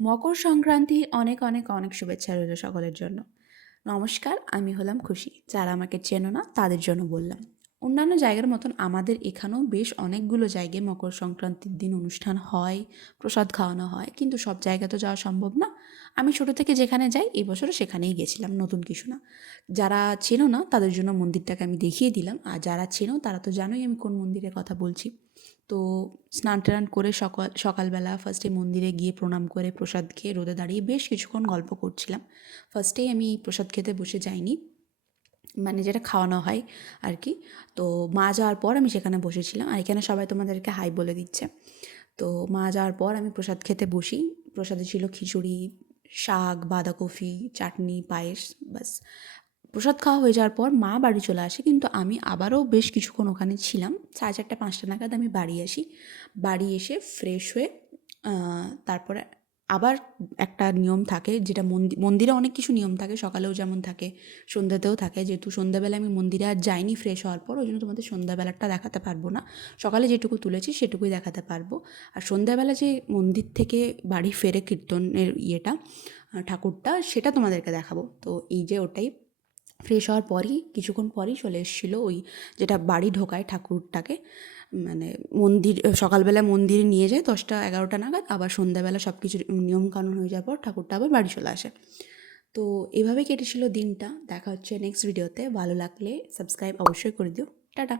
মকর সংক্রান্তির অনেক অনেক অনেক শুভেচ্ছা রইল সকলের জন্য। নমস্কার, আমি হলাম খুশি। যারা আমাকে চেনো না তাদের জন্য বললাম। অন্যান্য জায়গার মতন আমাদের এখানেও বেশ অনেকগুলো জায়গায় মকর সংক্রান্তির দিন অনুষ্ঠান হয়, প্রসাদ খাওয়ানো হয়, কিন্তু সব জায়গা তো যাওয়া সম্ভব না। আমি ছোটো থেকে যেখানে যাই এই বছরও সেখানেই গেছিলাম, নতুন কিছু না। যারা চেনো না তাদের জন্য মন্দিরটাকে আমি দেখিয়ে দিলাম, আর যারা চেনো তারা তো জানোই আমি কোন মন্দিরের কথা বলছি। তো স্নান টান করে সকালবেলা ফার্স্টে মন্দিরে গিয়ে প্রণাম করে প্রসাদ খেয়ে রোদে দাঁড়িয়ে বেশ কিছুক্ষণ গল্প করছিলাম। ফার্স্টেই আমি প্রসাদ খেতে বসে যাইনি, মানে যেটা খাওয়ানো হয় আর কি। তো মা যাওয়ার পর আমি সেখানে বসেছিলাম, আর এখানে সবাই তোমাদেরকে হাই বলে দিচ্ছে। তো মা যাওয়ার পর আমি প্রসাদ খেতে বসি। প্রসাদে ছিল খিচুড়ি, শাক, বাঁধাকপি, চাটনি, পায়েস, বাস। প্রসাদ খাওয়া হয়ে যাওয়ার পর মা বাড়ি চলে আসে, কিন্তু আমি আবারও বেশ কিছুক্ষণ ওখানে ছিলাম। 4:30-5টা নাগাদ আমি বাড়ি আসি। বাড়ি এসে ফ্রেশ হয়ে তারপরে আবার একটা নিয়ম থাকে, যেটা মন্দিরে অনেক কিছু নিয়ম থাকে, সকালেও যেমন থাকে সন্ধ্যাতেও থাকে। যেহেতু সন্ধ্যাবেলা আমি মন্দিরে আর যাইনি ফ্রেশ হওয়ার পর, ওই জন্য তোমাদের সন্ধ্যাবেলাটা দেখাতে পারবো না। সকালে যেটুকু তুলেছি সেটুকুই দেখাতে পারবো। আর সন্ধ্যাবেলা যে মন্দির থেকে বাড়ি ফেরে কীর্তনের ঠাকুরটা, সেটা তোমাদেরকে দেখাবো। তো এই যে ওটাই ফ্রেশ হওয়ার পরই কিছুক্ষণ পরই চলে এসেছিলো ওই, যেটা বাড়ি ঢোকায় ঠাকুরটাকে, মানে মন্দির সকালবেলা মন্দিরে নিয়ে যায় 10টা-11টা নাগাদ, আবার সন্ধ্যাবেলা সব কিছু নিয়মকানুন হয়ে যাওয়ার পর ঠাকুরটা আবার বাড়ি চলে আসে। তো এভাবেই কেটেছিল দিনটা। দেখা হচ্ছে নেক্সট ভিডিওতে। ভালো লাগলে সাবস্ক্রাইব অবশ্যই করে দিও। টাটা।